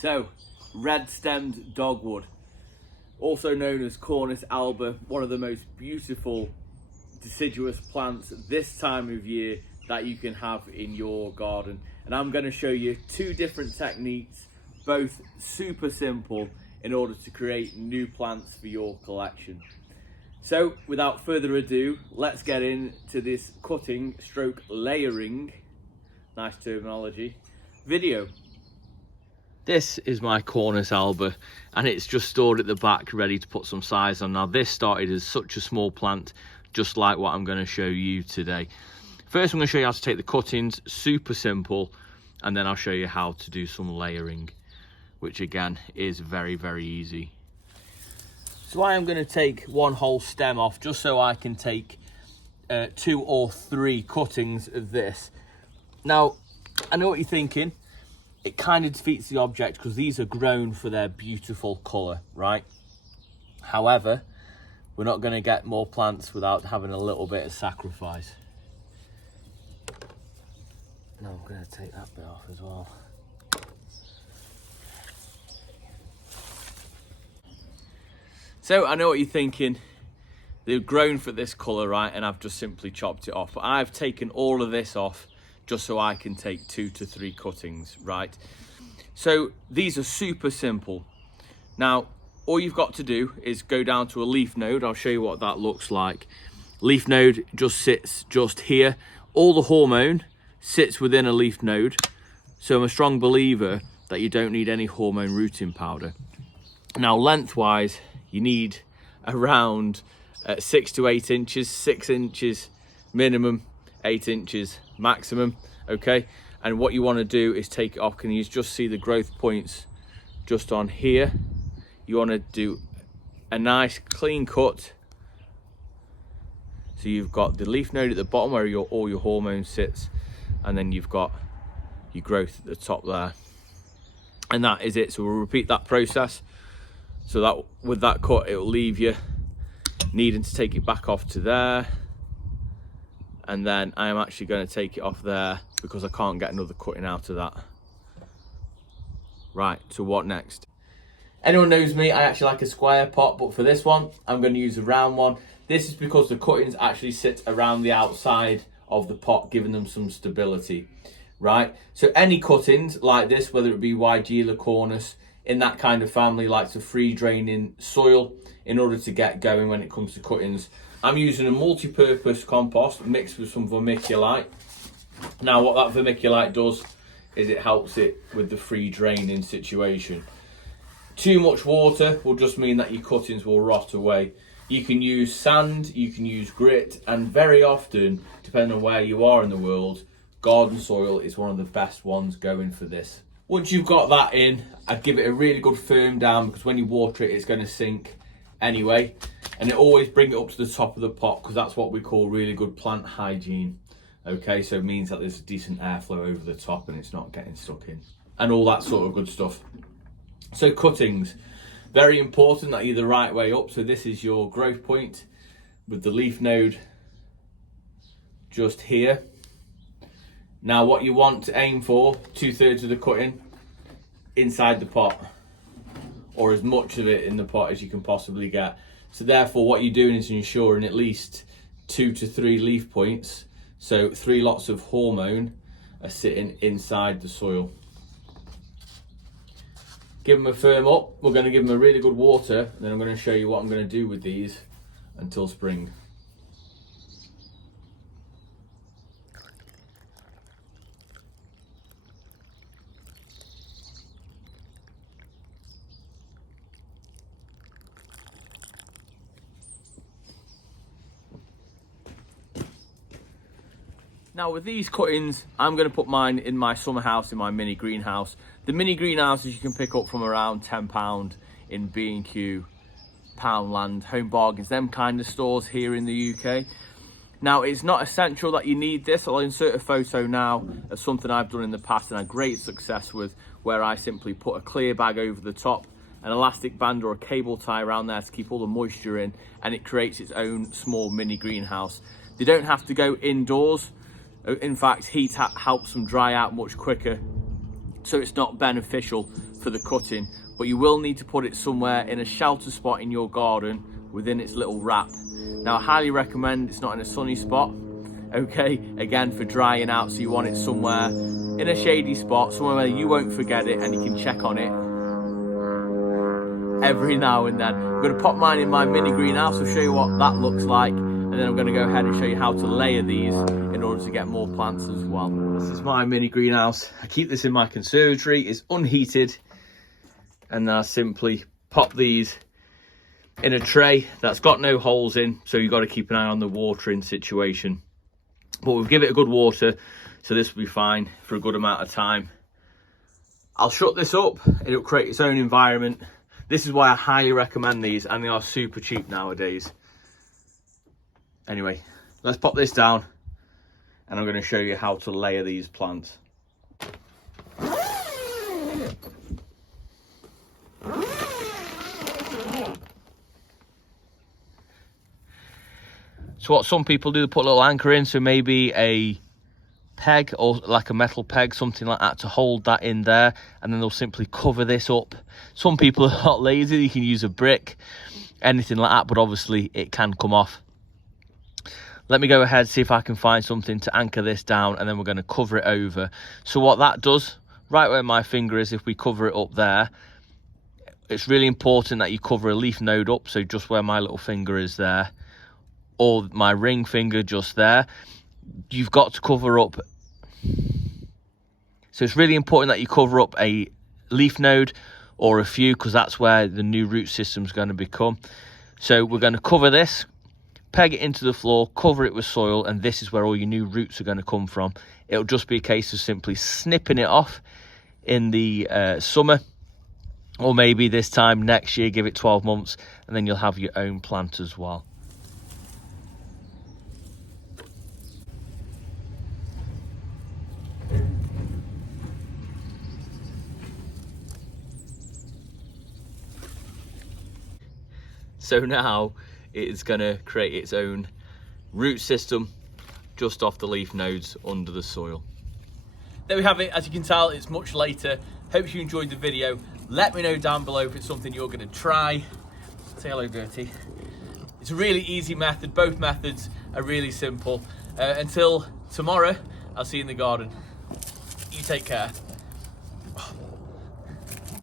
So, red-stemmed dogwood, also known as Cornus Alba, one of the most beautiful deciduous plants this time of year that you can have in your garden. And I'm going to show you two different techniques, both super simple, in order to create new plants for your collection. So without further ado, let's get into this cutting stroke layering, nice terminology, video. This is my Cornus Alba, and it's just stored at the back ready to put some size on. Now this started as such a small plant, just like what I'm going to show you today. First I'm going to show you how to take the cuttings, super simple, and then I'll show you how to do some layering, which again is very, very easy. So I am going to take one whole stem off just so I can take 2 or 3 cuttings of this. Now I know what you're thinking, it kind of defeats the object because these are grown for their beautiful colour, right? However, we're not going to get more plants without having a little bit of sacrifice. Now I'm going to take that bit off as well. So I know what you're thinking, they're grown for this colour, right? And I've just simply chopped it off. But I've taken all of this off just so I can take 2 to 3 cuttings, right? So these are super simple. Now, all you've got to do is go down to a leaf node. I'll show you what that looks like. Leaf node just sits just here. All the hormone sits within a leaf node. So I'm a strong believer that you don't need any hormone rooting powder. Now, lengthwise, you need around 6 to 8 inches, 6 inches minimum, 8 inches maximum, okay? And what you want to do is take it off. Can you just see the growth points just on here? You want to do a nice clean cut. So you've got the leaf node at the bottom where all your hormone sits, and then you've got your growth at the top there. And that is it. So we'll repeat that process. So that with that cut, it will leave you needing to take it back off to there. And then I am actually going to take it off there because I can't get another cutting out of that. Right, so what next? Anyone knows me, I actually like a square pot, but for this one, I'm going to use a round one. This is because the cuttings actually sit around the outside of the pot, giving them some stability, right? So any cuttings like this, whether it be Weigela, Cornus, in that kind of family, likes a free draining soil in order to get going when it comes to cuttings. I'm using a multi-purpose compost mixed with some vermiculite. Now what that vermiculite does is it helps it with the free draining situation. Too much water will just mean that your cuttings will rot away. You can use sand, you can use grit, and very often, depending on where you are in the world, garden soil is one of the best ones going for this. Once you've got that in, I'd give it a really good firm down because when you water it, it's going to sink anyway. And it always bring it up to the top of the pot because that's what we call really good plant hygiene. Okay, so it means that there's decent airflow over the top and it's not getting stuck in. And all that sort of good stuff. So cuttings, very important that you're the right way up. So this is your growth point with the leaf node just here. Now what you want to aim for, 2/3 of the cutting inside the pot, or as much of it in the pot as you can possibly get. So therefore what you're doing is ensuring at least 2 to 3 leaf points, so 3 lots of hormone are sitting inside the soil. Give them a firm up. We're going to give them a really good water, and then I'm going to show you what I'm going to do with these until spring. Now with these cuttings, I'm going to put mine in my summer house, in my mini greenhouse. The mini greenhouses you can pick up from around £10 in B&Q, Poundland, Home Bargains, them kind of stores here in the UK. Now it's not essential that you need this. I'll insert a photo now of something I've done in the past and had great success with, where I simply put a clear bag over the top, an elastic band or a cable tie around there to keep all the moisture in, and it creates its own small mini greenhouse. They don't have to go indoors. In fact, heat helps them dry out much quicker, so it's not beneficial for the cutting, but you will need to put it somewhere in a shelter spot in your garden within its little wrap. Now I highly recommend it's not in a sunny spot, okay, again for drying out, so you want it somewhere in a shady spot, somewhere where you won't forget it and you can check on it every now and then. I'm going to pop mine in my mini greenhouse. I'll show you what that looks like, and then I'm going to go ahead and show you how to layer these in order to get more plants as well. This is my mini greenhouse. I keep this in my conservatory. It's unheated, and then I simply pop these in a tray that's got no holes in, so you've got to keep an eye on the watering situation. But we'll give it a good water, so this will be fine for a good amount of time. I'll shut this up, it'll create its own environment. This is why I highly recommend these, and they are super cheap nowadays. Anyway, let's pop this down, and I'm going to show you how to layer these plants. So what some people do, put a little anchor in, so maybe a peg or like a metal peg, something like that, to hold that in there, and then they'll simply cover this up. Some people are not lazy, you can use a brick, anything like that, but obviously it can come off. Let me go ahead, see if I can find something to anchor this down, and then we're going to cover it over. So what that does, right where my finger is, if we cover it up there, it's really important that you cover a leaf node up, so just where my little finger is there, or my ring finger just there. You've got to cover up. So it's really important that you cover up a leaf node or a few, because that's where the new root system is going to become. So we're going to cover this, peg it into the floor, cover it with soil, and this is where all your new roots are going to come from. It'll just be a case of simply snipping it off in the summer, or maybe this time next year, give it 12 months, and then you'll have your own plant as well. So now it's going to create its own root system just off the leaf nodes under the soil. There we have it. As you can tell, it's much later. Hope you enjoyed the video. Let me know down below if it's something you're going to try. Say hello, Gertie. It's a really easy method. Both methods are really simple. Until tomorrow, I'll see you in the garden. You take care.